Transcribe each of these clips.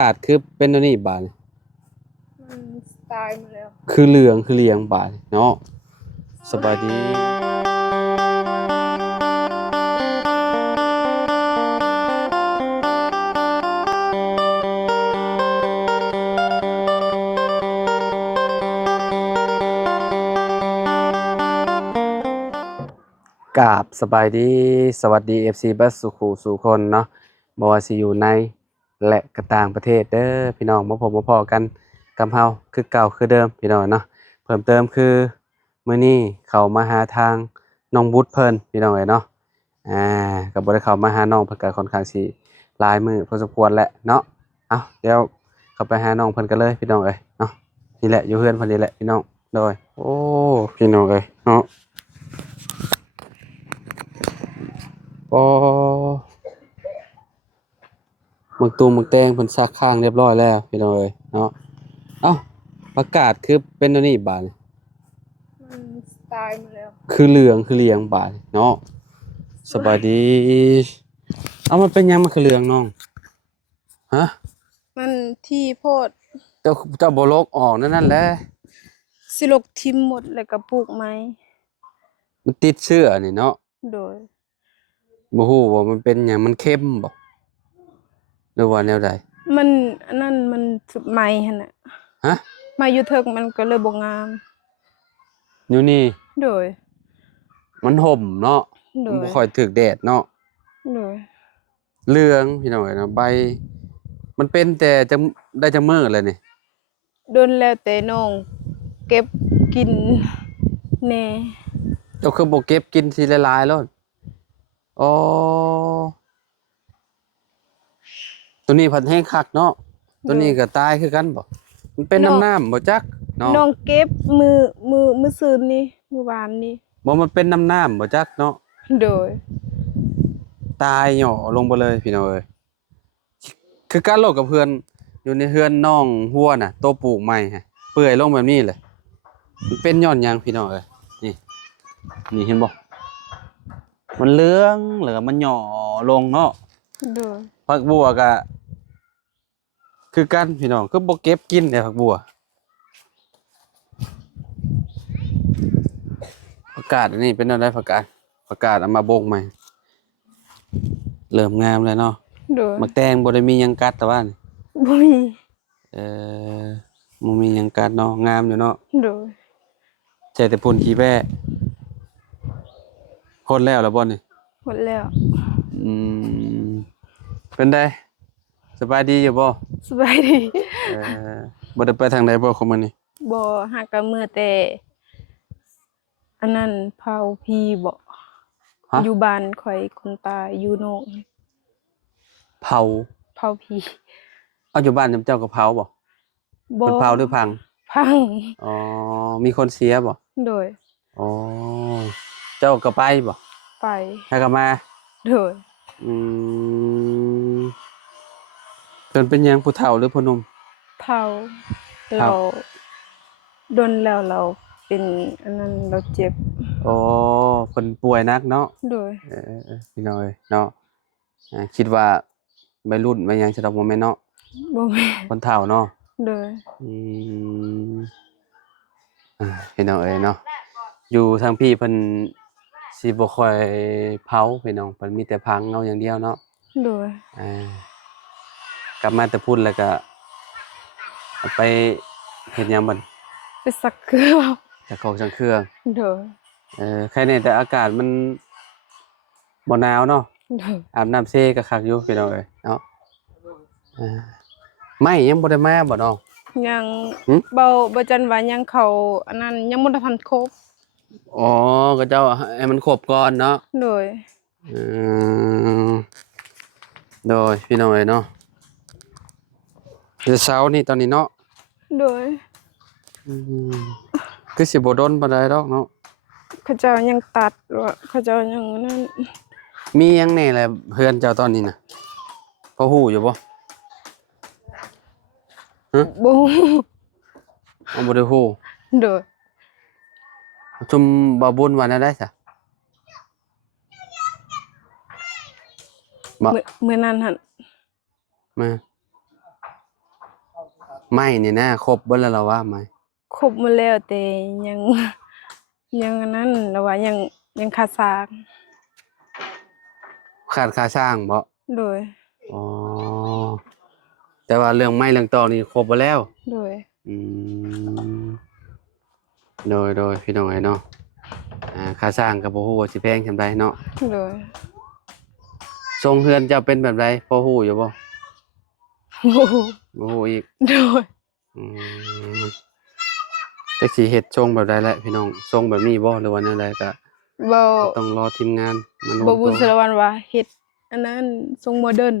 อากาศคือเป็นอันนี้บาดนี่มันตายมาแล้วคือเหลืองคือเลียงบาดเนาะสบายดีกราบสบายดีสวัสดี FC บัสสุขุสู่คนเนาะบ่ว่าสิอยู่ในและก็ต่างประเทศเด้อพี่น้องมาพบมาพ้อกันกับเฮาคือเก่าคือเดิมพี่น้องเนาะเพิ่มเติมคือมื้อนี้เข้ามาหาทางน้องวุฒิเพิ่นพี่น้องเอ้ยเนาะก็บ่ได้เข้ามาหาน้องเพิ่นก็ค่อนข้างสิหลายมื้อพอสมควรแหละเนาะเอ้าเดี๋ยวเข้าไปหาน้องเพิ่นกันเลยพี่น้องเอ้ยเนาะนี่แหละอยู่เฮือนเพิ่นนี่แหละพี่น้องโดยโอ้พี่น้องเอ้ยเนาะ พอหมึกตูมหมึกแตงเพิ่นซักข้างเรียบร้อยแล้วพี่น้องเอ้ยเนาะเอ้าประกาศคือเป็นอันนี้บาดนี่มันตายมาแล้วคือเหลืองคือเลียงบาดเนาะสบายดีเอ้ามันเป็นหยังมันคือเหลืองน้องฮะมันที่โพดเจ้าบ่ลกออกนั่นแหละสิลกทิ่มหมดแล้วก็ปลูกไม้มันติดเชื้อนี่เนาะโดยบ่ฮู้ว่ามันเป็นหยังมันเข้มบ่หรือว่าแนวใดมันอันนั้นมันไม้หั่นน่ะฮะไม้อยู่เทิงมันก็เลยบ่งาม อยู่นี่โดยมันห่มเนาะโดมันยบ่ค่อยถึกแดดเนาะ โดยเหลืองพี่น้องเอ้ยเนาะใบมันเป็นแต่จะได้จักมื้อเลยนี่โดนแล้วแต่น้องเก็บกินแหน่เจ้าคือบ่เก็บกินทีละลายโลดอ๋อตัวนี้ผัดแห้งคักเนาะตัวนี้ก็ตายคือกันบ่มันเป็นน้ำบ่จักเนาะน้องเก็บมื้อซืนนี้มื้อวานนี้บ่มันเป็นน้ำบ่จักเนาะโดยตายหย่อลงไปเลยพี่น้องเอ้ยคือการโลดกับเพื่อนอยู่ในเฮือนน้องฮัวน่ะโตปลูกใหม่ฮะเปื่อยลงแบบนี้เลยมันเป็นย้อนหยังพี่น้องเอ้ยนี่นี่เห็นบ่มันเหลืองแล้วก็มันหย่อลงเนาะโดยผักบัวก็คือกันพี่น้องคือบ่เก็บกินเด้ผักบัวผักกาดอันนี้เป็นจั่งใดผักกาดเอามาโบกใหม่เริ่มงามแล้วเนาะโดยมักแตงบ่ได้มีหยังกัดแต่ว่านี่บ่มีเอ่อบ่มีหยังกัดเนาะงามอยู่เนาะโดยใช้แต่พ่นขี้แพ้พ่นแล้วบ่นี่หมดแล้วอืมเป็นไดสบายดีอยู่บ่สบายดี เอ่อบ่ได้ไปทางใดบ่ของมื้อนี้บ่หากะมื้อแต่อันนั้นเผาผีบ่ฮะอยู่บ้านข่อยคนตายอยู่โน่นเผาเผาผีเอาอยู่บ้านเจ้าก็เผาบ่บ่เพิ่นเผาหรือพังพังอ๋อมีคนเสียบ่โดยอ๋อเจ้าก็ไปบ่ไปให้ก็มาโดยอืมเพิ่นเป็นหยังผู้เฒ่าหรือผู้หนุ่มเฒ่าครัเราบโดนแล้วเราเป็นอันนั้นเราเจ็บอ๋อเพิ่นป่วยหนักเนาะโดยเออๆๆพี่น้อยเนาะคิดว่าวัยรุ่นวัยหยังสิดอกบ่แม่นเนาะบ่แม่คนเฒ่าเนาะโดยอืมพี่น้องเอ้ยเนาะอยู่ทางพี่เพิ่นสิบ่ค่อยเผาพี่น้องเพิ่นมีแต่พังเอาอย่างเดียวเนาะโดยอากลับมาแต่พุ่นแล้วก็เอาไปเฮ็ดหยังบัดไปสักเครื่อง จักของจักเครื่องโดยใครแน่แต่อากาศมันบ่หนาวเนาะโดยอาบน้ำเซก็คักอยู่พี่น้องเอ้ยเนาะอาไม้ยังบ่ได้มาบ่น้องยังหึบ่จันว่ายังเขาอันนั้นยังบ่ทันครบอ๋อก็เจ้าให้มันครบก่อนเนาะโดยอืมโดยพี่น้องเอ้ยเนาะเดี๋ยวเช้านี่ตอนนี้เนาะโดยอืมคือสิบ่ดนปานใดดอกเนาะเขาเจ้ายังตัดว่าเขาเจ้ายังนั่น มีหยังแหน่แหละเฮือนเจ้าตอนนี้น่ะพอฮู้อยู่บ่ฮะบ่ฮู้ อ้าวบ่ได้ฮู้ โดยซุมบ่บุญว่าแนวใดซะบ่มื้อนั้นหั่นมา ไม้นี่นะครบเบิดแล้วเหรอวะไม้ ครบหมดแล้วแต่ยัง ยังอันนั้นแล้วว่ายังขาดสร้างขาดค่าสร้างบ่โดยอ๋อแต่ว่าเรื่องไม้เรื่องตอกนี่ครบเบิดแล้วโดยอืมโดยพี่น้องไอ้เนาะค่าสร้างก็บ่ฮู้ว่าสิแพงส่ำใดเนาะโดย ทรงเฮือนเจ้าเป็นแบบใดพอฮู้อยู่บ่ โอ้โหบ่ฮู้อีกโดยอืมจักสิเฮ็ดทรงแบบใดแหละพี่น้องทรงแบบนี้บ่หรือว่าแนวใดก็บ่ต้องรอทีมงานมารวบ่มตัวบุญสารวันว่าเฮ็ดอันนั้นทรงโมเดิร์น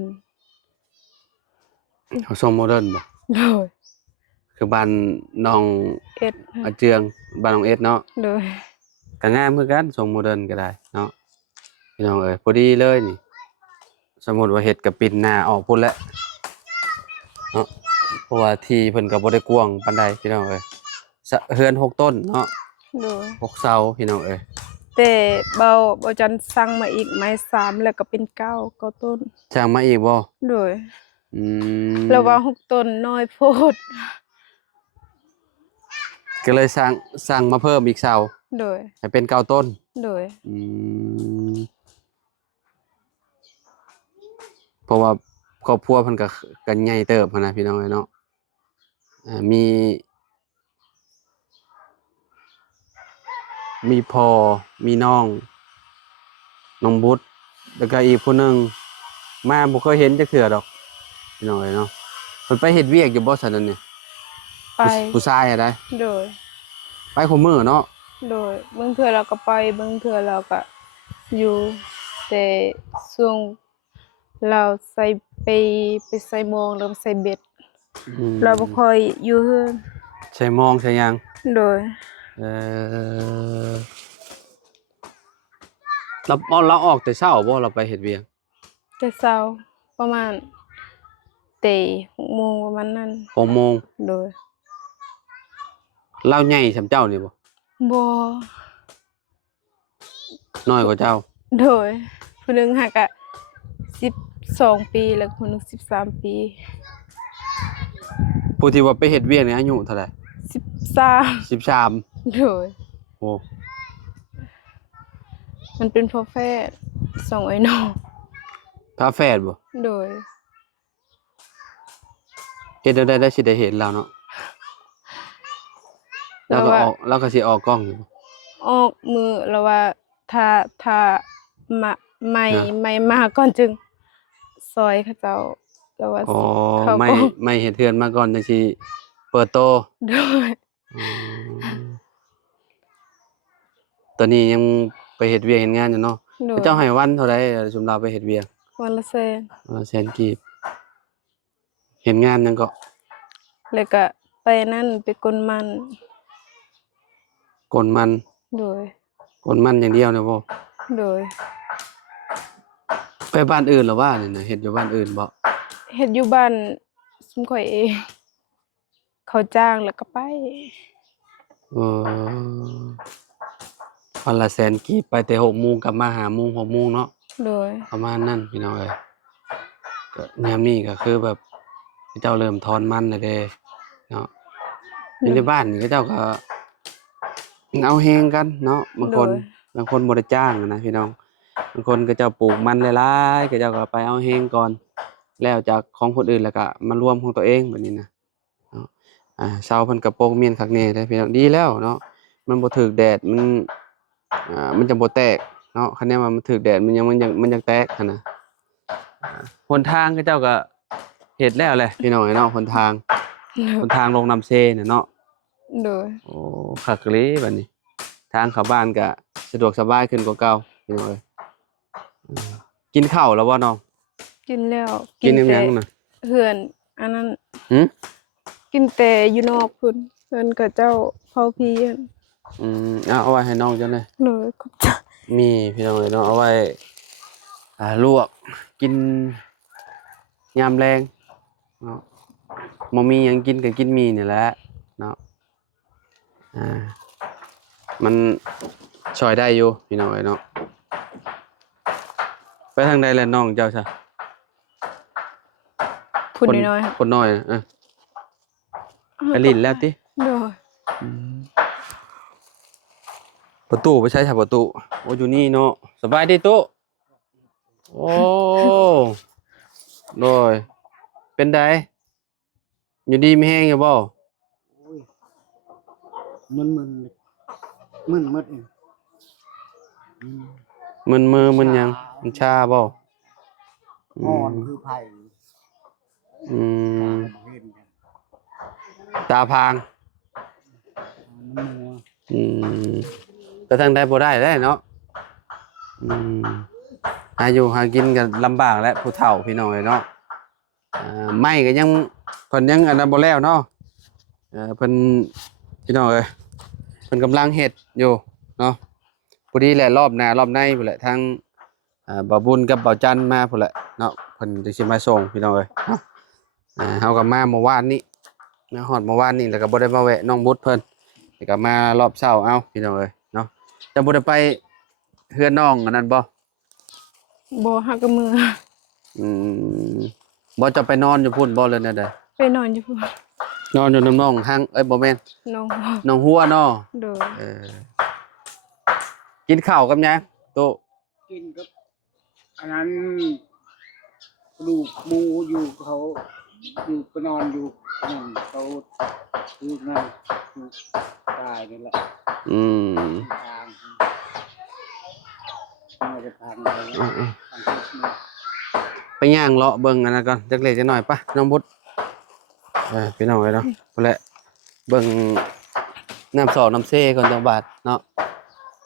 เขาทรงโมเดิร์นบ่ โดยคือบ้านน้องเอ็ดอาเจืองบ้านน้องเอ็ดเนาะ โดยก็งามคือกันทรงโมเดิร์นก็ได้เนาะพี่น้องเอ้ยพอดีเลยนี่สมมุติว่าเฮ็ดก็ปิดหน้าออกพุ่นแล้วเนาะเพราะว่าที่เพิ่นก็บ่ได้กว้างปานใดพี่น้องเอ้ยเฮือน6ต้นเนาะโดย6เสาพี่น้องเอ้ยแต่เบาจันสั่งมาอีกไม้3แล้วก็เป็น9ต้นจ้างมาอีกบ่ โดยอืแล้วว่าม6ต้นน้อยโพดก็เลยสร้างมาเพิ่มอีกเสาโดยให้เป็น9ต้นโดยอืมเพราะว่าครอบครัวเพิ่นก็ใหญ่เติบหั้นนะพี่น้องเอ้ยเนาะมีพ่อมีน้องบุตรแล้วก็อีกผู้หนึงมาบ่เคยเห็นจักเทื่อดอกพี่น้องเอ้ยเนาะเพิ่นไปเฮ็ดเวียกอยู่บ่ซั่นนั่นนี่ไปผู้ชายอะได้โดยไปคุมื้อเนาะโดยบางเทื่อเราก็ไปบางเทื่อเราก็อยู่แต่ช่วงเราใส่ไปใส่หมองแล้วใส่เบ็ดเราบ่ค่อยอยู่เฮือนใช่มองใช่ยังโดยเออเราออกแต่เช้าบ่เราไปเฮ็ดเวียกแต่เช้าประมาณตี6โมงประมาณนั้น6โมงโดยเราใหญ่ส่ำเจ้านี่บ่บ่น้อยกว่าเจ้าโดยผู้หนึงหักอะ12ปีแล้วผู้หนึง13ปีผู้ที่ว่าไปเฮ็ดเวียกนี่อายุเท่าใด13 13โดยโอ้มันเป็นพ่อแฝด2ไอ้น้องฝาแฝดบ่ โดยเฮ็ดได้สิได้เห็นแล้วเนาะเราก็สิออกกล้องอยู่บ่ออกมือแล้วว่าถ้ามาใหม่นะใหม่มาก่อนจึงซอยเขาเจ้าแล้วว่าอ๋อสิเขาไม่ก็ ไม่เฮ็ดเฮือนมาก่อนจังสิเปิดโตโดยอ๋อตอนนี้ยังไปเฮ็ดเวียกเฮ็ดงานอยู่เนาะโดยเขาเจ้าให้วันเท่าใดซุมเราไปเฮ็ดเวียกวันละแสนวันละแสนกีบเฮ็ดงานหยังก็แล้วก็ไปนั่นไปกลมันกลมัน โดยกลมันอย่างเดียวเนี่ยบ่โดยไปบ้านอื่นเหรอว่านี่น่ะเฮ็ดอยู่บ้านอื่นบ่เฮ็ดอยู่บ้านซุมข่อยเอง เขาจ้างแล้วก็ไปเออวันละแสนกีบไปแต่6โมงกลับมา5โมง6โมงเนาะโดยประมาณนั้นพี่น้องเอ้ยก็ยามนี้ก็คือแบบเขาเจ้าเริ่มถอนมันแล้วเด้เนาะอยู่ในบ้านนี่เขาเจ้าก็เอาแฮงกันเนาะบางคนบ่ได้จ้างนะพี่น้องบางคนเขาเจ้าปลูกมันหลายๆเขาเจ้าก็ไปเอาแฮงก่อนแล้วจากของคนอื่นแล้วก็มารวมของตัวเองแบบนี้นะเนาะเสาเพิ่นก็โปกเมียนคักแน่เด้อพี่น้องดีแล้วเนาะมันบ่ถูกแดดมันจะบ่แตกเนาะคันแนว่ามันถูกแดดมันยังแตกหันน่ะหนทางเขาเจ้าก็เฮ็ดแล้วแหละพี่น้องเอ้ยเนาะหนทางลงน้ำเซน่ะเนาะ โดยโอ้คักอีหลีบัดนี้ทางเข้าบ้านก็สะดวกสบายขึ้นกว่าเก่าพี่น้องเอ้ยอือกินข้าวแล้วบ่น้องกินแล้วกินหยัแต่งน่ะเฮือนอันนั้นหึกินแต่อยู่นอกพุ่นเฮือนเขาเจ้าเผาผีอั่นเอาไว้ให้น้องเจ้าหน่อยโดยขอบใจมีพี่น้องเอ้ยเนาะเอาไว้ลวกกินยามแลงเนาะบ่มีหยังกินก็กินหมี่นี่แหละเนาะอ่ามันช่วยได้อยู่พี่น้องเอ้ยเนาะไปทางใดแหละน้องเจ้าซะพูดน้อยๆครับคนน้อยเออ ไปลิ้นแล้วติ โดย อืมประตูไปใช้ฉากประตูโอ้อยู่นี่เนาะสบายดีตู้โอ้โดยเป็นไดอยู่ดีไม่แห้งอยู่บ่ โอ้ยมึนหมดเองอืม มึนมือมึนหยังมันชาบ่อื อ่อ ม นคือไผ่ อืม เห็นกัน ตาพาง มันมัว อืมแต่ทางใดบ่ได้ได้เนาะอืมหาอยู่หากินกันลำบากแล้วผู้เฒ่าพี่น้อยเนาะไม่ก็ยังเพิ่นยังอันนั้นบ่แล้วเนาะเพิ่นพี่น้องเอ้ยเพิ่นกำลังเฮ็ดอยู่เนาะพอดีแหละรอบหน้ารอบในพุ่นแหละทางบ่าวบุญกับบ่าวจันทร์มาพุ่นแหละเนาะเพิ่นจะสิมาส่งพี่น้องเอ้ยเนาะเฮาก็มาเมื่อวานนี้มาฮอดเมื่อวานนี้แล้วก็บ่ได้มาแวะน้องบุตรเพิ่นแล้วก็มารอบเช้าเอาพี่น้องเอ้ยเนาะจะบ่ได้ไปเฮือนน้องอันนั้นบ่ บ่ฮักกับมือ อืมบ่จะไปนอนอยู่พุ่นบ่เลยเนี่ยใด ไปนอนอยู่พุ่น นอนอยู่น้ำน้องทางบ่แม่น น้อง น้องหัวเนาะ โดย เออกินข้าวกับหยังโต กินกับอันนั้นกระดูกหมูอยู่เขาอยู่ไปนอนอยู่นั่นเขาคือนั่นอยู่ตายนี่แหละ อืม ทางไม่ได้ทางไปทางทิศนี่ ไปย่างเลาะเบิ่งอันนั้นก่อนจักเล็กจักหน่อยปะน้องบุตรพี่น้องเอ้ยเนาะพุ่นแหละเบิ่งน้ำสอน้ำเซก่อนจังบาดเนาะ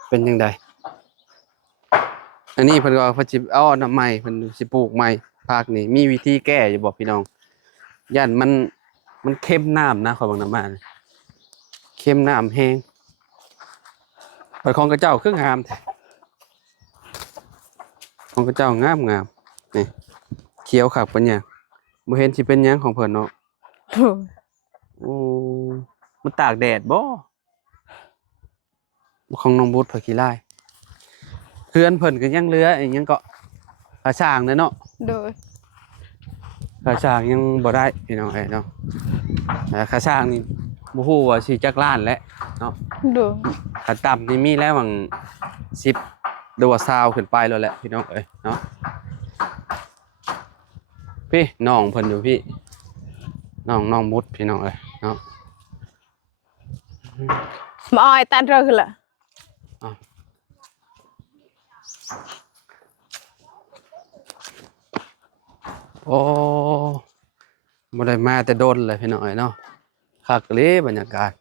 เป็นจังไดอันนี้เพิ่นก็เพิ่นสิเอาน้ำใหม่เพิ่นสิปลูกใหม่ภาคนี้มีวิธีแก้อยู่บ่พี่น้องย่านมันเค็มน้ำนะขอยเบิ่งน้ำมานี่เค็มน้ำแฮงไปของกระเจ้าคืองามแท้ของกระเจ้างามนี่เขียวคักปานหยังบ่เห็นสิเป็นหยังของเพิ่นเนาะ โดย โอ้มันตากแดดบ่ของน้องบุตรเพิ่นขี้ร้ายเพื่อนเพิ่นก็ยังเหลืออีหยังก็ขาช่างเนาะ โดย ขาช่างยังบ่ได้พี่น้องเอ้ยเนาะขาช่างนี่บ่ฮู้ว่าสิจักล้านแล้วเนาะ โดย ขั้นต่ำนี่มีแล้วหวัง10หรือว่า20ขึ้นไปแล้วแหละพี่น้องเอ้ยเนาะพี่น้องเพิ่นอยู่พี่น้องมุดพี่น้องเอ้ยเนาะ มาอ้อยตันเรอคือล่ะ โอ้บ่ได้มาแต่โดนเลยพี่น้องเอ้ยเนาะคักเลยบรรยากาศ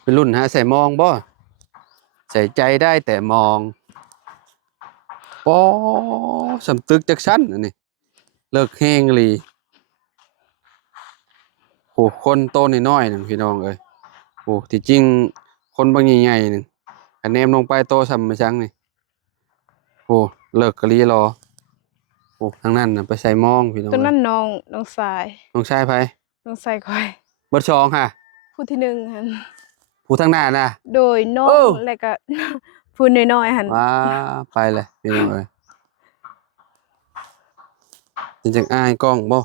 เป็นรุ่นหาใส่มองบ่ใส่ใจได้แต่มองปอสำตึกจักชั้นอันนี้เลิกแห้งอีหลีโอ้คนโตน้อยๆนั่นพี่น้องเอ้ยโอ้ที่จริงคนบางใหญ่ๆนึงอันแนมลงไปโตซำมาจังนี่โอ้เลิกกะลีรอโอ้ทางนั้นน่ะไปใส่มองพี่น้อง ตอนนั้ เอ้ย นน้องสาย น้องชายไผ น้องสายคอย เบิดชองค่ะ ผู้ที่1หั่น ผู้ทางหน้าน่ะ โดยน้อ โอ้ งแล้วก็ ผู้น้อยๆหั่น ว้าไปเลยพี่น้องเอ้ยจริงๆอายกล้องบ่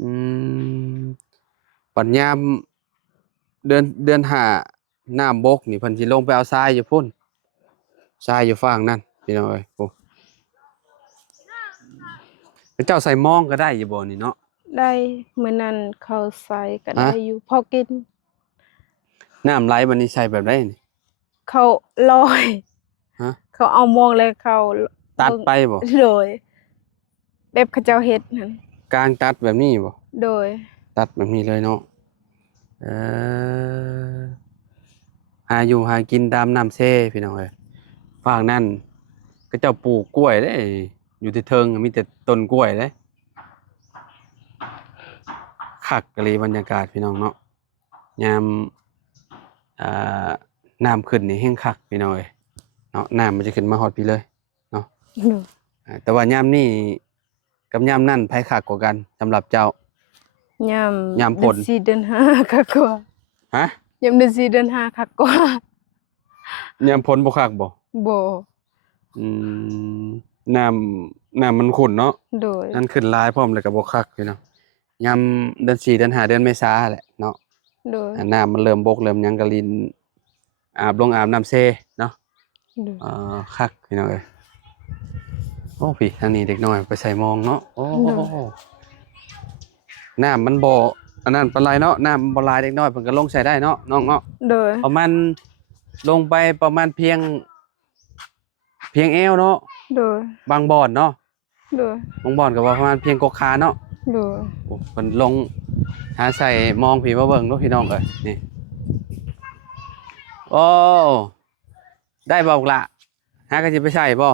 อืมปัญญามเดือนห้าน้ำบกนี่เพิ่นสิลงไปเอาทรายอยู่พุ่นทรายอยู่ฝั่งนั้นพี่น้องเอ้ยโอ้เจ้าใส่หมองก็ได้อยู่บ่นี่เนาะ ได้มื้อนั้นเขาใส่ก็ ฮะ ได้อยู่พอกิน น้ำไหลบัดนี้ใส่แบบใดนี่ เขาลอย ฮะ เขาเอามองเลยเขา ตัดไปบ่ โดยแบบเขาเจ้าเฮ็ดนั่น กลางตัดแบบนี้บ่ โดย ตัดแบบนี้เลยเนาะเออหาอยู่หากินตามน้ำเซ่พี่น้องเอ้ยฝั่งนั้นก็เจ้าปลูกกล้วยเด้อยู่ที่เทิงมีแต่ต้นกล้วยเด้คักกะลีบรรยากาศพี่น้องเนาะยามอ่าน้ำขึ้นนี่แห้งคักพี่น้องเอ้ยเนาะน้ำมันจะขึ้นมาฮอดพี่เลยเนาะ โดย แต่ว่ายามนี้กับยามนั้นไผคักกว่ากันสำหรับเจ้า ยาม ยามฝน เดือ4เดือน5คักกว่า ฮะ ยามเดือน4เดือน5คักกว่าย ามพ้นบ่คักบ่ บ่ อืมน้ น้ำมันขุ่นเนาะ โดย นั่นขึ้นหลายพร้อมแล้วก็บ่คักพี่น้องยามเดือน4เดือน5เดือนเมษาแหละเนาะ โดย น้ำมันเริ่มบกเริ่มหยังก็ลินอาบน้ำเซเนาะ โดย คักพี่น้องเอ้ยโอ้พี่ทางนี้เด็กน้อยไปใส่มองเนาะโอ้น้ำมันบ่อันนั้นปานไรเนาะน้ำมันบ่หลายเด็กน้อยเพิ่นก็ลงใส่ได้เนาะน้องเนาะ โดย ประมาณลงไปประมาณเพียงเอวเนาะ โดย บางบ่อนเนาะ โดย บางบ่อนก็ว่าประมาณเพียงกกขาเนาะ โดย โอ้เพิ่นลงหาใส่มองพี่มาเบิ่งเนาะพี่น้องเอ้ยนี่โอ้ได้บ่บักละหาก็สิไปใส่บ่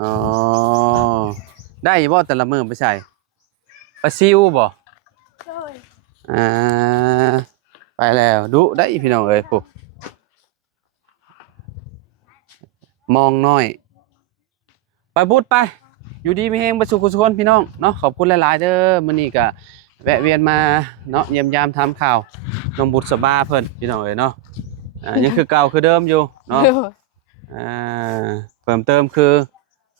อ๋อได้บ่แต่ละมื้อไปใส่ปลาซิวบ่อ่าไปแล้วดุได้พี่น้องเอ้ยปุ๊มองน้อยไปบุดไปอยู่ดีมีแฮงบ่สุขสุขคนพี่น้องเนาะขอบคุณหลายๆเด้อมื้อนี้ก็แวะเวียนมาเนาะเยี่ยมยามทำข่าวน้องบุษบาเพิ่นพี่น้องเอ้ยเนาะยังคือเก่าคือเดิมอยู่เนาะ โดย อ่าเพิ่มเติมคือ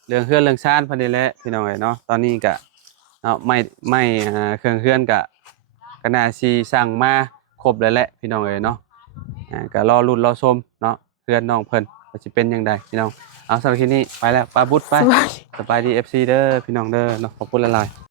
เรื่องเฮือนเรื่องชานเพิ่นนี่แหละพี่น้องเอ้ยเนาะตอนนี้ก็เนาะไม่เครื่องเฮือนก็น่าสิสั่งมาครบแล้วแหละพี่น้องเอ้ยเนาะก็รอลุ้นรอชมเนาะเฮือนน้องเพิ่นว่าสิเป็นจังไดพี่น้องเอาสำหรับคลิปนี้ไปแล้วปาบุญไป สวัสดี สบายดี FC เด้อพี่น้องเด้อเนาะขอบคุณหลายๆ